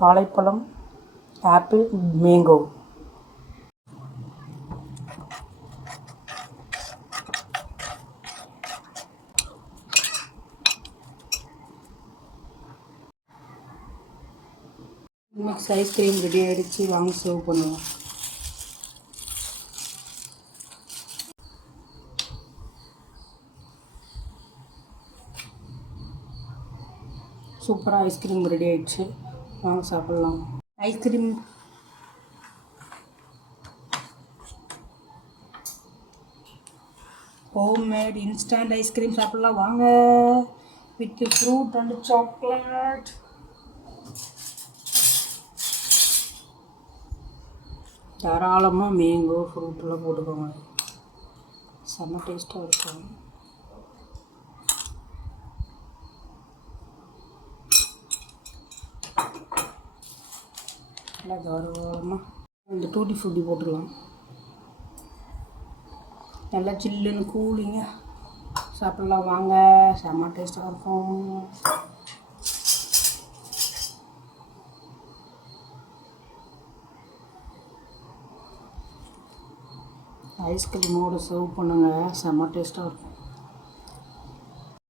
வாழைப்பழம் apple mango. Mix ice cream ready ஆகிடுச்சு வாங்கி சர்வ் பண்ணுவோம். சூப்பராக ஐஸ்கிரீம் ரெடி ஆகிடுச்சு வாங்க சாப்பிட்லாம். Ice cream. Home made instant ice cream சாப்பிட்லாம். வாங்க. வித் ஃப்ரூட் அண்ட் சாக்லேட் தாராளமாக மேங்கோ ஃப்ரூட்டெல்லாம் போட்டுக்கோங்க. செம்ம டேஸ்ட்டாக இருக்கும். நல்லா கௌரவமாக இந்த டூட்டி ஃப்ரூட்டி போட்டுடலாம் நல்லா சில்லுன்னு கூலிங்க சாப்பிட்லாம். வாங்க செம்ம டேஸ்ட்டாக இருக்கும். ஐஸ்கிரீமோடு சர்வ் பண்ணுங்கள் செம்ம டேஸ்ட்டாக இருக்கும்.